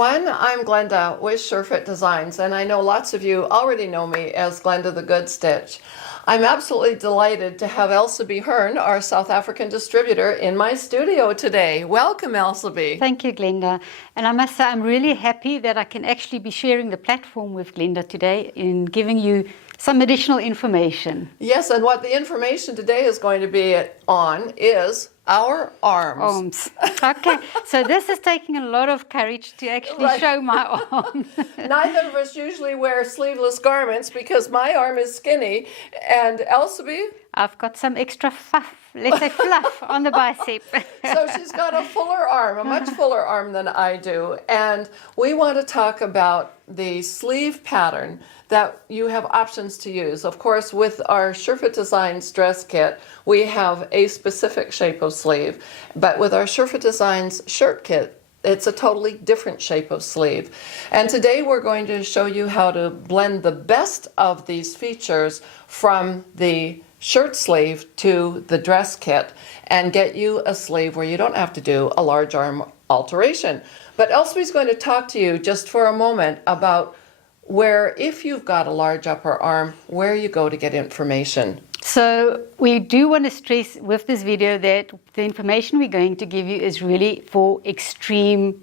everyone, I'm Glenda with SureFit Designs, and I know lots of you already know me as Glenda the Good Stitch. I'm absolutely delighted to have Elsabie Hearn, our South African distributor, in my studio today. Welcome, Elsabie. Thank you, Glenda. And I must say I'm really happy that I can actually be sharing the platform with Glenda today in giving you some additional information. Yes, and what the information today is going to be on is our arms. Okay, so this is taking a lot of courage to actually show my arm. Neither of us usually wear sleeveless garments because my arm is skinny. And Elsabie? I've got some extra fluff, let's say fluff, on the bicep. So she's got a fuller arm, a much fuller arm than I do. And we want to talk about the sleeve pattern that you have options to use. Of course, with our SureFit Designs dress kit, we have a specific shape of sleeve. But with our SureFit Designs shirt kit, it's a totally different shape of sleeve. And today we're going to show you how to blend the best of these features from the shirt sleeve to the dress kit and get you a sleeve where you don't have to do a large arm alteration. But Elsabie's going to talk to you just for a moment about where, if you've got a large upper arm, where you go to get information. So we do want to stress with this video that the information we're going to give you is really for extreme,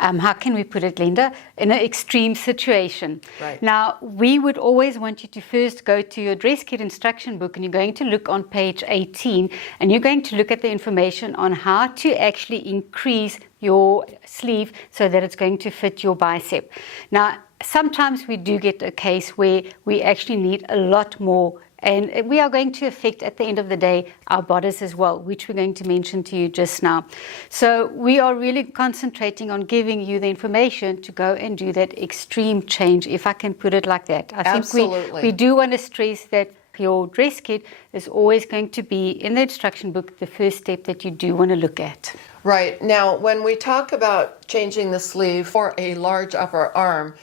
how can we put it, Glenda? In an extreme situation. Right. Now, we would always want you to first go to your dress kit instruction book, and you're going to look on page 18, and you're going to look at the information on how to actually increase your sleeve so that it's going to fit your bicep. Now, sometimes we do get a case where we actually need a lot more, and we are going to affect at the end of the day our bodice as well, which we're going to mention to you just now. So we are really concentrating on giving you the information to go and do that extreme change, if I can put it like that. I Absolutely. think we do want to stress that your dress kit is always going to be in the instruction book the first step that you do want to look at. Right. Now, when we talk about changing the sleeve for a large upper arm,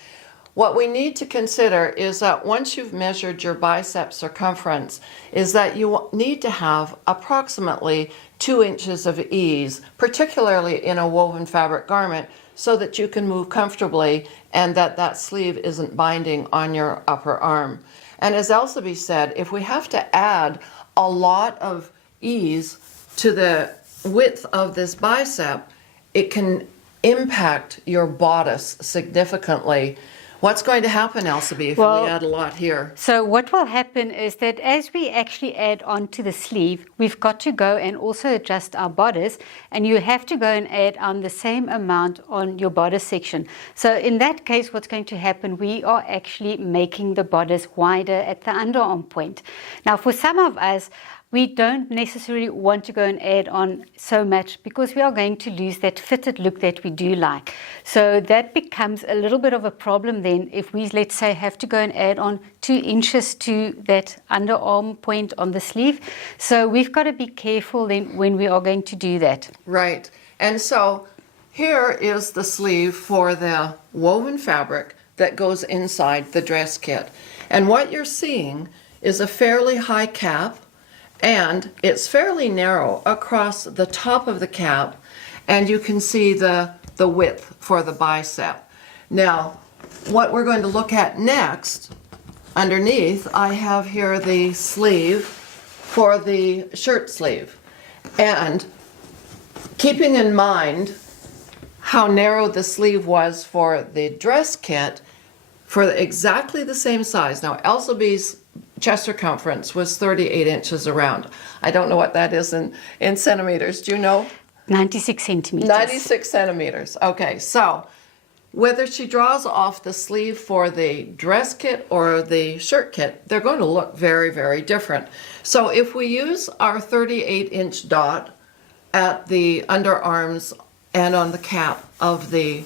what we need to consider is that once you've measured your bicep circumference, is that you need to have approximately 2 inches of ease, particularly in a woven fabric garment, so that you can move comfortably and that sleeve isn't binding on your upper arm. And as Elsabie said, if we have to add a lot of ease to the width of this bicep, it can impact your bodice significantly. What's going to happen, Elsabie, if we add a lot here? So what will happen is that as we actually add on to the sleeve, we've got to go and also adjust our bodice, and you have to go and add on the same amount on your bodice section. So in that case, what's going to happen, we are actually making the bodice wider at the underarm point. Now, for some of us, we don't necessarily want to go and add on so much because we are going to lose that fitted look that we do like. So that becomes a little bit of a problem then if we, let's say, have to go and add on 2 inches to that underarm point on the sleeve. So we've got to be careful then when we are going to do that. Right. And so here is the sleeve for the woven fabric that goes inside the dress kit. And what you're seeing is a fairly high cap, and it's fairly narrow across the top of the cap, and you can see the width for the bicep. Now, what we're going to look at next, underneath, I have here the sleeve for the shirt sleeve. And keeping in mind how narrow the sleeve was for the dress kit, for exactly the same size. Now, Elsabie's chest circumference was 38 inches around. I don't know what that is in centimeters. Do you know? 96 centimeters. 96 centimeters. Okay, so whether she draws off the sleeve for the dress kit or the shirt kit, they're going to look very, very different. So if we use our 38-inch dot at the underarms and on the cap of the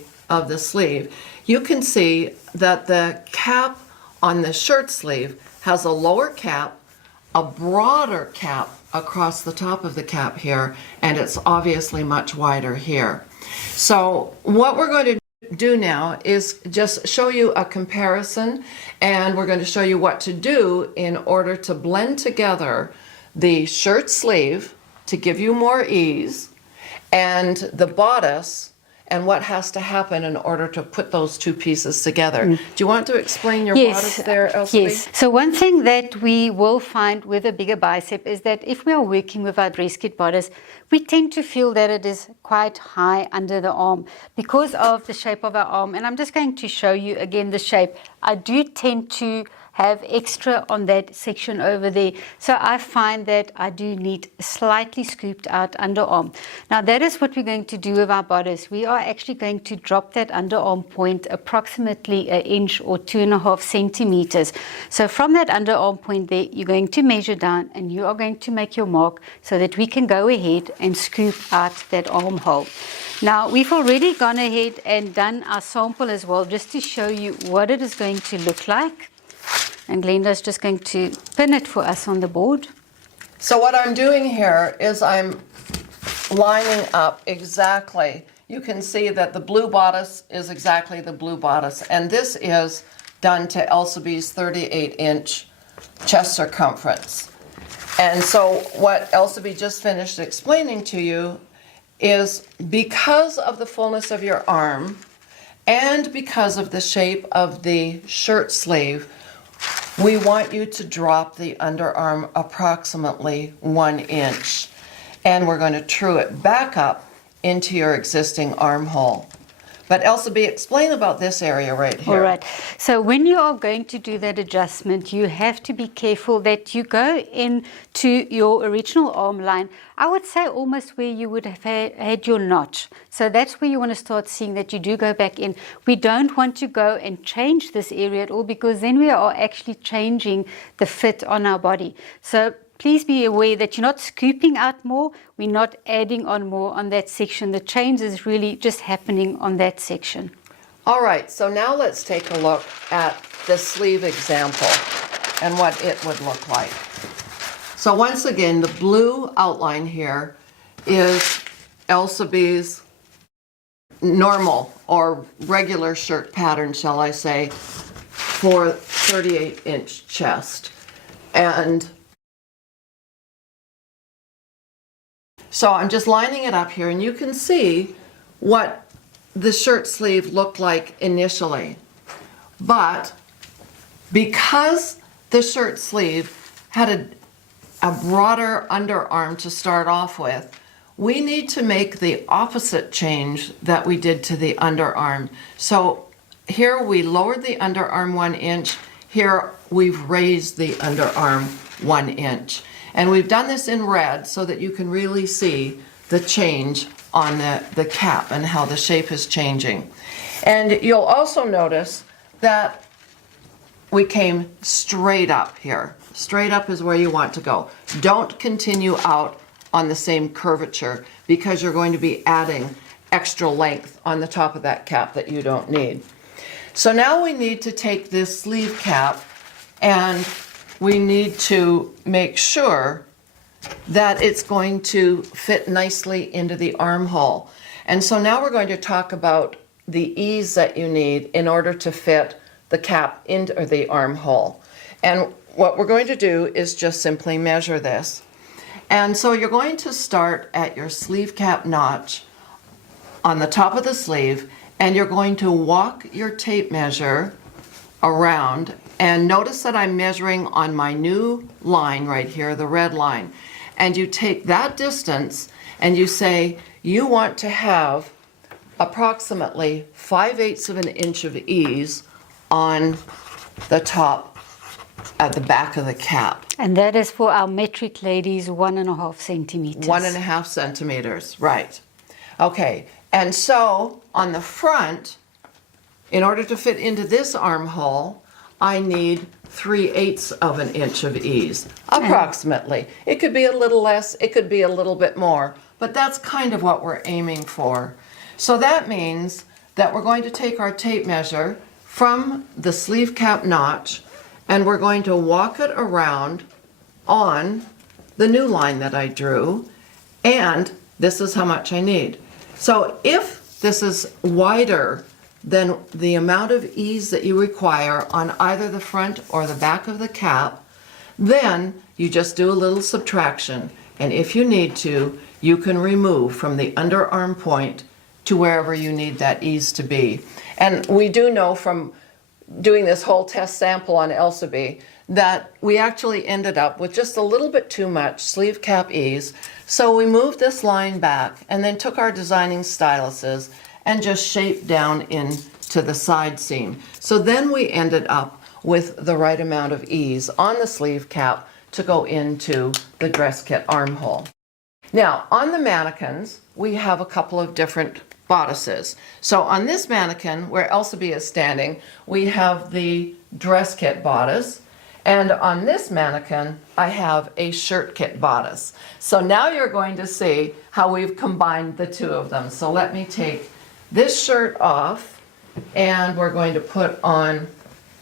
sleeve, you can see that the cap on the shirt sleeve has a lower cap, a broader cap across the top of the cap here, and it's obviously much wider here. So what we're going to do now is just show you a comparison, and we're going to show you what to do in order to blend together the shirt sleeve to give you more ease and the bodice and what has to happen in order to put those two pieces together. Do you want to explain your bodice there, Elsie? Yes. So one thing that we will find with a bigger bicep is that if we are working with our dress kit bodice, we tend to feel that it is quite high under the arm because of the shape of our arm. And I'm just going to show you again the shape. I do tend to have extra on that section over there. So I find that I do need slightly scooped out underarm. Now that is what we're going to do with our bodice. We are actually going to drop that underarm point approximately 1 inch or 2.5 centimeters. So from that underarm point there, you're going to measure down and you are going to make your mark so that we can go ahead and scoop out that armhole. Now we've already gone ahead and done our sample as well, just to show you what it is going to look like. And Glenda's just going to pin it for us on the board. So what I'm doing here is I'm lining up exactly. You can see that the blue bodice is exactly the blue bodice. And this is done to Elsabie's 38-inch chest circumference. And so what Elsabie just finished explaining to you is because of the fullness of your arm and because of the shape of the shirt sleeve, we want you to drop the underarm approximately 1 inch. And we're going to true it back up into your existing armhole. But Elsabie, explain about this area right here. All right. So when you are going to do that adjustment, you have to be careful that you go into your original arm line. I would say almost where you would have had your notch. So that's where you want to start seeing that you do go back in. We don't want to go and change this area at all, because then we are actually changing the fit on our body. So please be aware that you're not scooping out more, we're not adding on more on that section. The change is really just happening on that section. All right, so now let's take a look at the sleeve example and what it would look like. So once again, the blue outline here is Elsabie's normal or regular shirt pattern, shall I say, for 38-inch chest. And so I'm just lining it up here, and you can see what the shirt sleeve looked like initially. But because the shirt sleeve had a broader underarm to start off with, we need to make the opposite change that we did to the underarm. So here we lowered the underarm 1 inch. Here we've raised the underarm 1 inch. And we've done this in red so that you can really see the change on the cap and how the shape is changing. And you'll also notice that we came straight up here. Straight up is where you want to go. Don't continue out on the same curvature, because you're going to be adding extra length on the top of that cap that you don't need. So now we need to take this sleeve cap and we need to make sure that it's going to fit nicely into the armhole. And so now we're going to talk about the ease that you need in order to fit the cap into the armhole. And what we're going to do is just simply measure this. And so you're going to start at your sleeve cap notch on the top of the sleeve, and you're going to walk your tape measure around. And notice that I'm measuring on my new line right here, the red line. And you take that distance and you say you want to have approximately 5/8 of an inch of ease on the top at the back of the cap. And that is for our metric ladies, 1.5 centimeters. 1.5 centimeters, right. Okay, and so on the front, in order to fit into this armhole, I need 3/8 of an inch of ease, approximately. It could be a little less, it could be a little bit more, but that's kind of what we're aiming for. So that means that we're going to take our tape measure from the sleeve cap notch, and we're going to walk it around on the new line that I drew, and this is how much I need. So if this is wider than the amount of ease that you require on either the front or the back of the cap, then you just do a little subtraction, and if you need to, you can remove from the underarm point to wherever you need that ease to be. And we do know from doing this whole test sample on Elsabe that we actually ended up with just a little bit too much sleeve cap ease. So we moved this line back and then took our designing styluses and just shaped down into the side seam. So then we ended up with the right amount of ease on the sleeve cap to go into the dress kit armhole. Now, on the mannequins, we have a couple of different bodices. So on this mannequin, where Elsabe is standing, we have the dress kit bodice, and on this mannequin, I have a shirt kit bodice. So now you're going to see how we've combined the two of them. So let me take this shirt off, and we're going to put on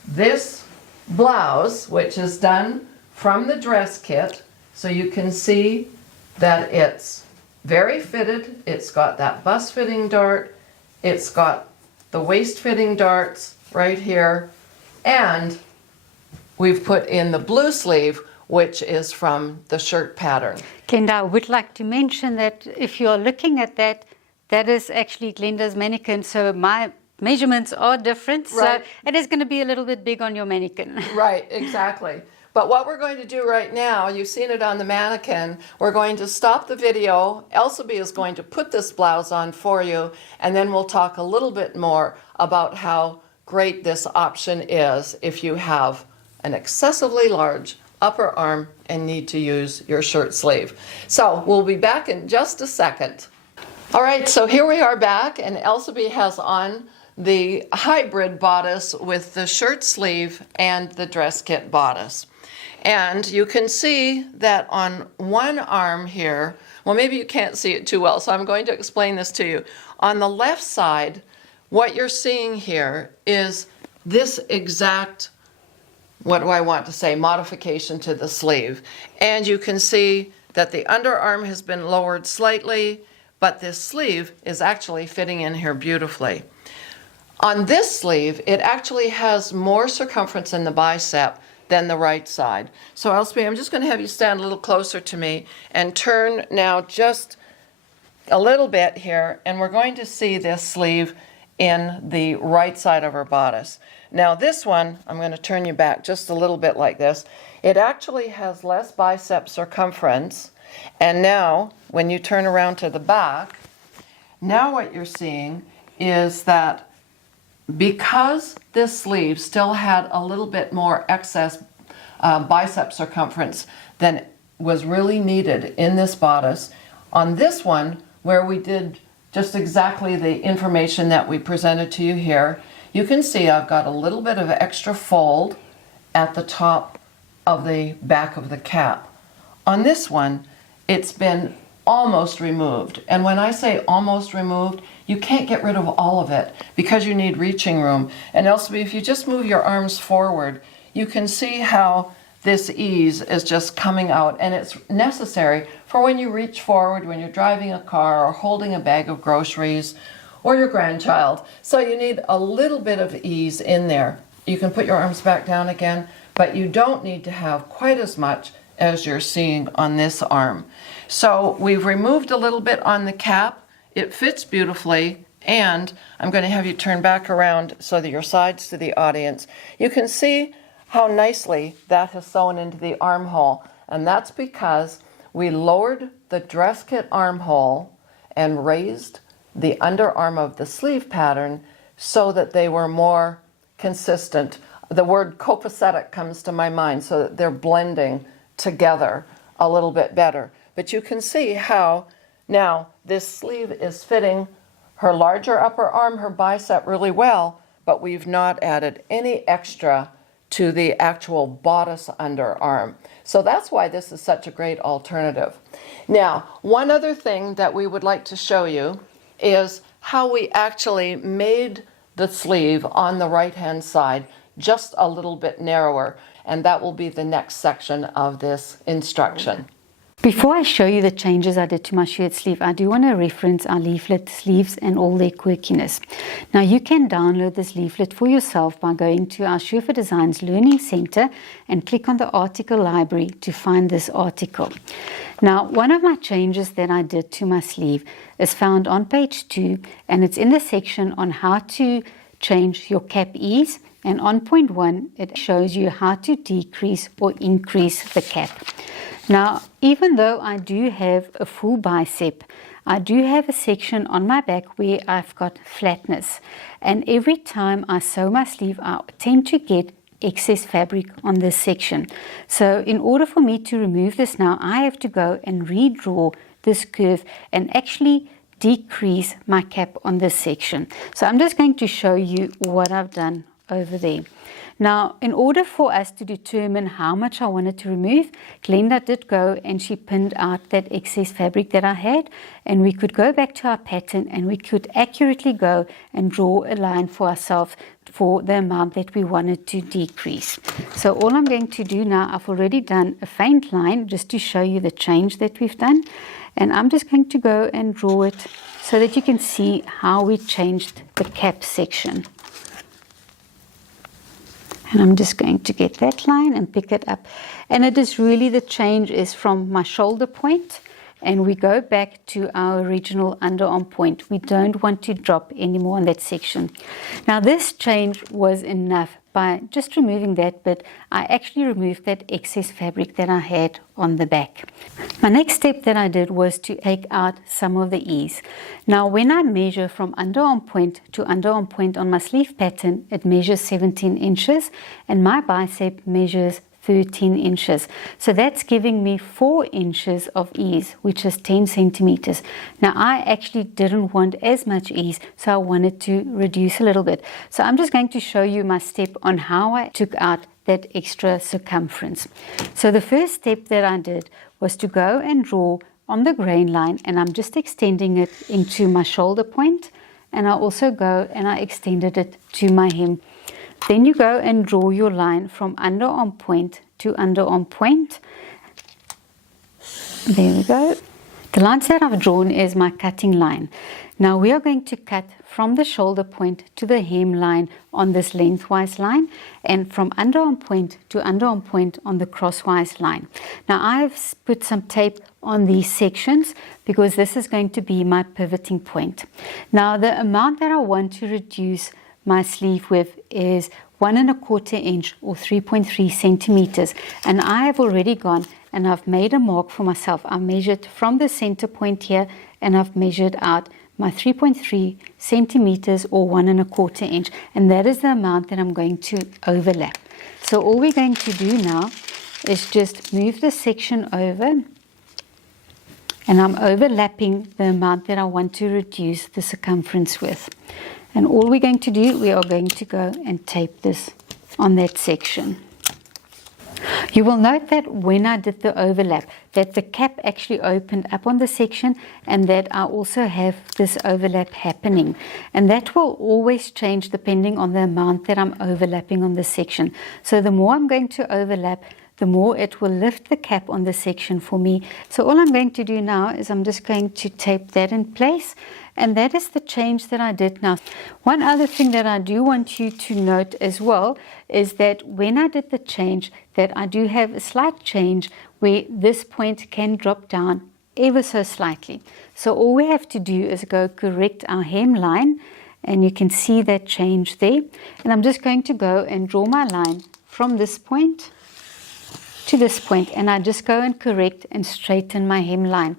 this blouse, which is done from the dress kit. So you can see that it's very fitted. It's got that bust fitting dart. It's got the waist fitting darts right here. And we've put in the blue sleeve, which is from the shirt pattern. Glenda, I would like to mention that if you're looking at that, that is actually Glenda's mannequin. So my measurements are different. Right. So it is going to be a little bit big on your mannequin. Right, exactly. But what we're going to do right now, you've seen it on the mannequin, we're going to stop the video. Elsabe is going to put this blouse on for you, and then we'll talk a little bit more about how great this option is if you have an excessively large upper arm and need to use your shirt sleeve. So we'll be back in just a second. All right, so here we are back, and Elsabe has on the hybrid bodice with the shirt sleeve and the dress kit bodice. And you can see that on one arm here, well, maybe you can't see it too well, so I'm going to explain this to you. On the left side, what you're seeing here is this exact, what do I want to say, modification to the sleeve. And you can see that the underarm has been lowered slightly, but this sleeve is actually fitting in here beautifully. On this sleeve, it actually has more circumference in the bicep than the right side. So Elsabe, I'm just going to have you stand a little closer to me and turn now just a little bit here, and we're going to see this sleeve in the right side of her bodice. Now this one, I'm going to turn you back just a little bit like this. It actually has less bicep circumference, and now when you turn around to the back, now what you're seeing is that because this sleeve still had a little bit more excess bicep circumference than was really needed in this bodice, on this one, where we did just exactly the information that we presented to you here, you can see I've got a little bit of extra fold at the top of the back of the cap. On this one, it's been almost removed. And when I say almost removed, you can't get rid of all of it because you need reaching room. And Elsabe, if you just move your arms forward, you can see how this ease is just coming out, and it's necessary for when you reach forward, when you're driving a car or holding a bag of groceries or your grandchild. So you need a little bit of ease in there. You can put your arms back down again, but you don't need to have quite as much as you're seeing on this arm. So we've removed a little bit on the cap. It fits beautifully, and I'm going to have you turn back around so that your sides to the audience. You can see how nicely that has sewn into the armhole, and that's because we lowered the dress kit armhole and raised the underarm of the sleeve pattern so that they were more consistent. The word copacetic comes to my mind, so that they're blending together a little bit better. But you can see how now this sleeve is fitting her larger upper arm, her bicep really well, but we've not added any extra to the actual bodice underarm. So that's why this is such a great alternative. Now, one other thing that we would like to show you is how we actually made the sleeve on the right-hand side just a little bit narrower, and that will be the next section of this instruction. Before I show you the changes I did to my shirt sleeve, I do want to reference our leaflet sleeves and all their quirkiness. Now you can download this leaflet for yourself by going to our Surfer Designs Learning Center and click on the article library to find this article. Now, one of my changes that I did to my sleeve is found on page 2, and it's in the section on how to change your cap ease. And on point 1, it shows you how to decrease or increase the cap. Now, even though I do have a full bicep, I do have a section on my back where I've got flatness. And every time I sew my sleeve, I tend to get excess fabric on this section. So in order for me to remove this now, I have to go and redraw this curve and actually decrease my cap on this section. So I'm just going to show you what I've done over there. Now, in order for us to determine how much I wanted to remove, Glenda did go and she pinned out that excess fabric that I had, and we could go back to our pattern and we could accurately go and draw a line for ourselves for the amount that we wanted to decrease. So all I'm going to do now, I've already done a faint line just to show you the change that we've done, and I'm just going to go and draw it so that you can see how we changed the cap section. And I'm just going to get that line and pick it up. And it is really, the change is from my shoulder point, and we go back to our original underarm point. We don't want to drop anymore on that section. Now this change was enough. By just removing that bit, I actually removed that excess fabric that I had on the back. My next step that I did was to take out some of the ease. Now when I measure from underarm point to underarm point on my sleeve pattern, it measures 17 inches and my bicep measures 13 inches. So that's giving me 4 inches of ease, which is 10 centimeters. Now I actually didn't want as much ease, so I wanted to reduce a little bit. So I'm just going to show you my step on how I took out that extra circumference. So the first step that I did was to go and draw on the grain line, and I'm just extending it into my shoulder point, and I also go and I extended it to my hem. Then you go and draw your line from underarm point to underarm point. There we go. The lines that I've drawn is my cutting line. Now we are going to cut from the shoulder point to the hem line on this lengthwise line, and from underarm point to underarm point on the crosswise line. Now I've put some tape on these sections because this is going to be my pivoting point. Now the amount that I want to reduce my sleeve width is 1 1/4 inch or 3.3 centimeters, and I have already gone and I've made a mark for myself. I measured from the center point here and I've measured out my 3.3 centimeters or 1 1/4 inch, and that is the amount that I'm going to overlap. So all we're going to do now is just move the section over, and I'm overlapping the amount that I want to reduce the circumference with. And all we're going to do, we are going to go and tape this on that section. You will note that when I did the overlap, that the cap actually opened up on the section, and that I also have this overlap happening. And that will always change depending on the amount that I'm overlapping on the section. So the more I'm going to overlap, the more it will lift the cap on the section for me. So all I'm going to do now is I'm just going to tape that in place, and that is the change that I did now. One other thing that I do want you to note as well is that when I did the change, that I do have a slight change where this point can drop down ever so slightly. So all we have to do is go correct our hemline, and you can see that change there. And I'm just going to go and draw my line from this point to this point, and I just go and correct and straighten my hemline.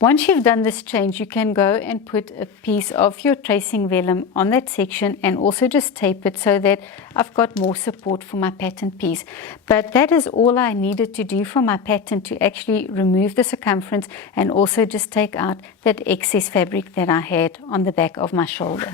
Once you've done this change, you can go and put a piece of your tracing vellum on that section and also just tape it so that I've got more support for my pattern piece. But that is all I needed to do for my pattern to actually remove the circumference and also just take out that excess fabric that I had on the back of my shoulder.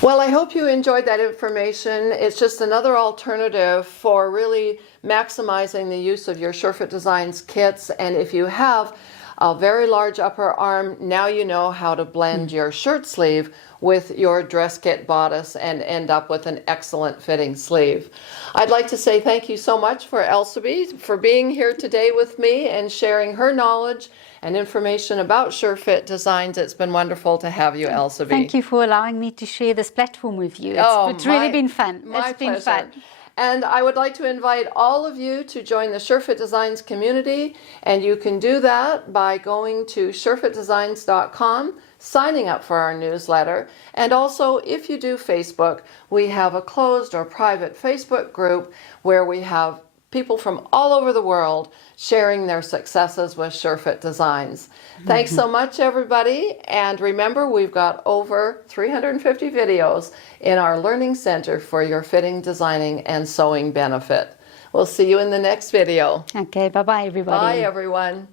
Well, I hope you enjoyed that information. It's just another alternative for really maximizing the use of your SureFit Designs kits. And if you have a very large upper arm. Now you know how to blend your shirt sleeve with your dress kit bodice and end up with an excellent fitting sleeve. I'd like to say thank you so much for Elsabie for being here today with me and sharing her knowledge and information about SureFit Designs. It's been wonderful to have you, Elsabie. Thank you for allowing me to share this platform with you. It's really been fun. My It's been pleasure. fun. And I would like to invite all of you to join the SureFit Designs community, and you can do that by going to surefitdesigns.com, signing up for our newsletter, and also if you do Facebook, we have a closed or private Facebook group where we have people from all over the world sharing their successes with SureFit Designs. Thanks so much, everybody. And remember, we've got over 350 videos in our Learning Center for your fitting, designing, and sewing benefit. We'll see you in the next video. Okay, bye-bye, everybody. Bye, everyone.